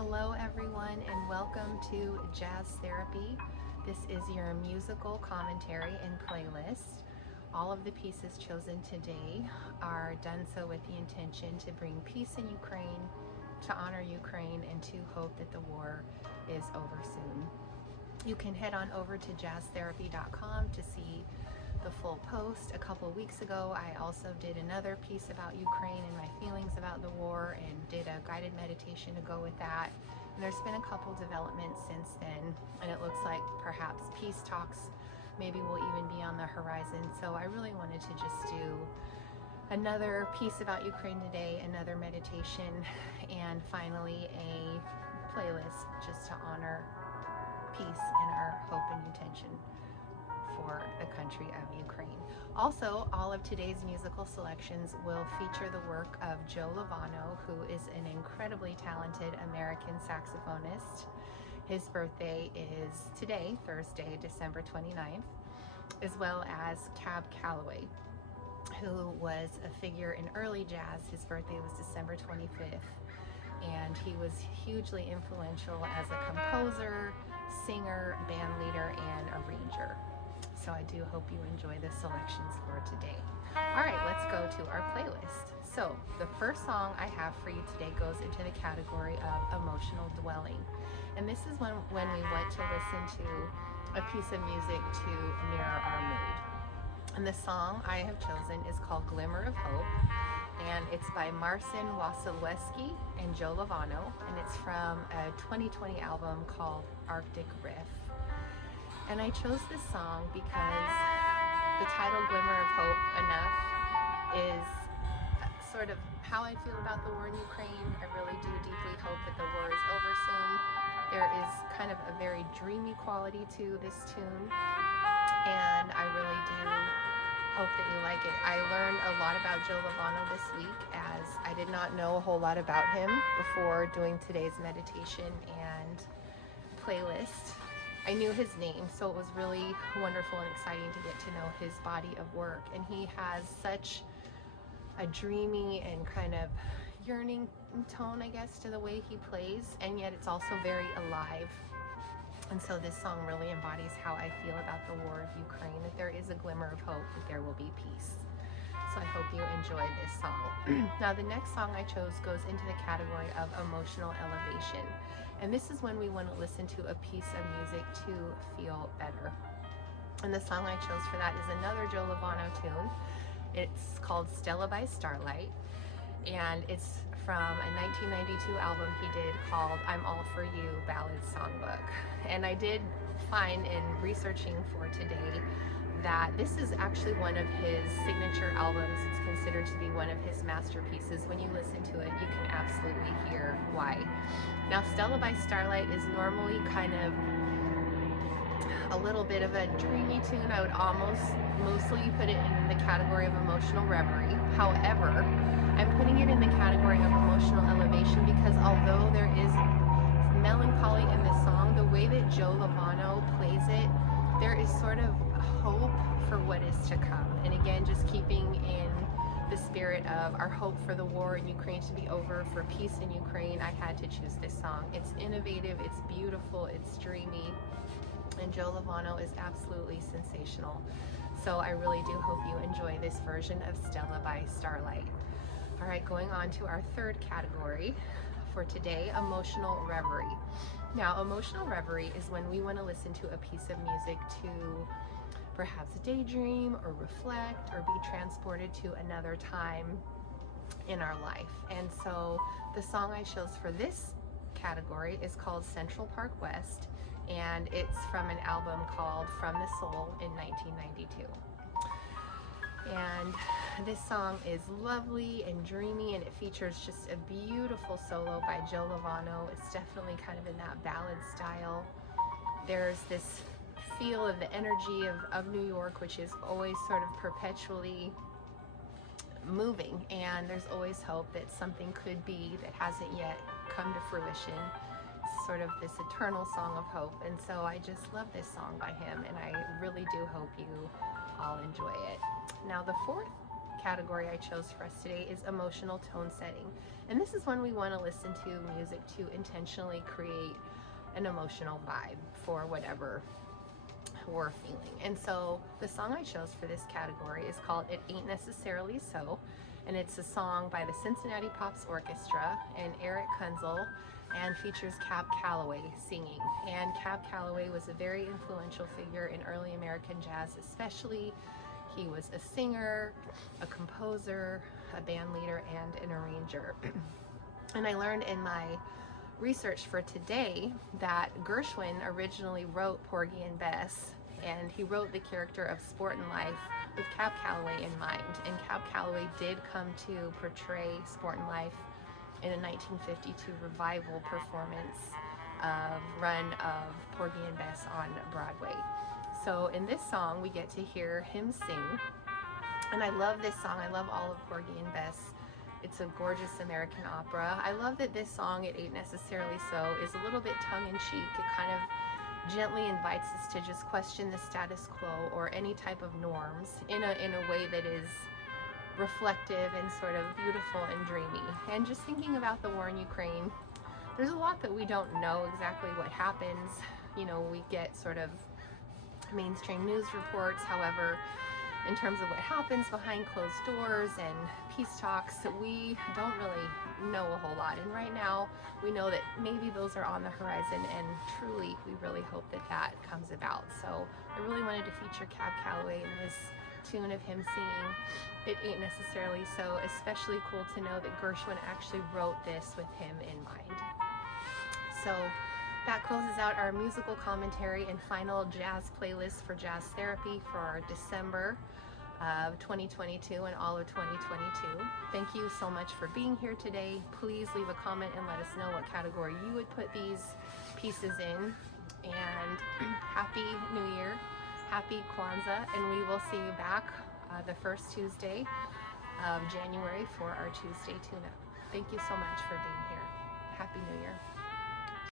Hello everyone and welcome to Jazz Therapy. This is your musical commentary and playlist. All of the pieces chosen today are done so with the intention to bring peace in Ukraine, to honor Ukraine, and to hope that the war is over soon. You can head on over to jazztherapy.com to see the full post. A couple weeks ago, I also did another piece about Ukraine and my feelings about the war and did a guided meditation to go with that. And there's been a couple developments since then, and it looks like perhaps peace talks maybe will even be on the horizon. So I really wanted to just do another piece about Ukraine today, another meditation, and finally a playlist just to honor peace and our hope and intention for the country of Ukraine. Also, all of today's musical selections will feature the work of Joe Lovano, who is an incredibly talented American saxophonist. His birthday is today, Thursday, December 29th, as well as Calloway, who was a figure in early jazz. His birthday was December 25th, and he was hugely influential as a composer, singer, band leader, and arranger. So I do hope you enjoy the selections for today. All right, let's go to our playlist. So the first song I have for you today goes into the category of emotional dwelling. And this is when we want to listen to a piece of music to mirror our mood. And the song I have chosen is called Glimmer of Hope, and it's by Marcin, Wasilweski, and Joe Lovano, and it's from a 2020 album called Arctic Riff. And I chose this song because the title Glimmer of Hope enough is sort of how I feel about the war in Ukraine. I really do deeply hope that the war is over soon. There is kind of a very dreamy quality to this tune, and I really do hope that you like it. I learned a lot about Joe Lovano this week, as I did not know a whole lot about him before doing today's meditation and playlist. I knew his name, so it was really wonderful and exciting to get to know his body of work. And he has such a dreamy and kind of yearning tone, I guess, to the way he plays, and yet it's also very alive. And so this song really embodies how I feel about the war of Ukraine, that there is a glimmer of hope, that there will be peace. So I hope you enjoy this song. Now the next song I chose goes into the category of emotional elevation. And this is when we want to listen to a piece of music to feel better. And the song I chose for that is another Joe Lovano tune. It's called Stella by Starlight, and it's from a 1992 album he did called I'm All For You, Ballad, Songbook. And I did find in researching for today that this is actually one of his signature albums. It's considered to be one of his masterpieces. When you listen to it, you can absolutely hear why. Now, Stella by Starlight is normally kind of a little bit of a dreamy tune. I would mostly put it in the category of emotional reverie. However, I'm putting it in the category of emotional elevation because although there is melancholy in this song, the way that Joe Lovano plays it, there is sort of hope for what is to come. And again, just keeping in the spirit of our hope for the war in Ukraine to be over, for peace in Ukraine, I had to choose this song. It's innovative, it's beautiful, it's dreamy, and Joe Lovano is absolutely sensational. So I really do hope you enjoy this version of Stella by Starlight. All right, going on to our third category for today, emotional reverie. Now, emotional reverie is when we want to listen to a piece of music to perhaps daydream or reflect or be transported to another time in our life. And so the song I chose for this category is called Central Park West, and it's from an album called From the Soul in 1992. And this song is lovely and dreamy, and it features just a beautiful solo by Joe Lovano. It's definitely kind of in that ballad style. There's this feel of the energy of New York, which is always sort of perpetually moving, and there's always hope that something could be that hasn't yet come to fruition. It's sort of this eternal song of hope, and so I just love this song by him, and I really do hope you all enjoy it. Now the fourth category I chose for us today is emotional tone setting. And this is when we want to listen to music to intentionally create an emotional vibe for whatever we're feeling. And so the song I chose for this category is called It Ain't Necessarily So, and it's a song by the Cincinnati Pops Orchestra and Eric Kunzel, and features Calloway singing. And Calloway was a very influential figure in early American jazz, especially. He was a singer, a composer, a band leader, and an arranger. And I learned in my research for today that Gershwin originally wrote Porgy and Bess, and he wrote the character of Sport and Life with Calloway in mind. And Calloway did come to portray Sport and Life in a 1952 revival performance run of Porgy and Bess on Broadway. So in this song we get to hear him sing, and I love this song. I love all of Porgy and Bess. It's a gorgeous American opera. I love that this song, It Ain't Necessarily So, is a little bit tongue-in-cheek. It kind of gently invites us to just question the status quo or any type of norms in a way that is reflective and sort of beautiful and dreamy. And just thinking about the war in Ukraine, there's a lot that we don't know exactly what happens. You know, we get sort of mainstream news reports. However, in terms of what happens behind closed doors and peace talks, we don't really know a whole lot. And right now, we know that maybe those are on the horizon, and truly, we really hope that that comes about. So I really wanted to feature Calloway in this tune of him singing It Ain't Necessarily So. Especially cool to know that Gershwin actually wrote this with him in mind. So that closes out our musical commentary and final jazz playlist for Jazz Therapy for December of 2022 and all of 2022. Thank you so much for being here today. Please leave a comment and let us know what category you would put these pieces in. And Happy New Year, Happy Kwanzaa, and we will see you back the first Tuesday of January for our Tuesday tune-up. Thank you so much for being here. Happy New Year.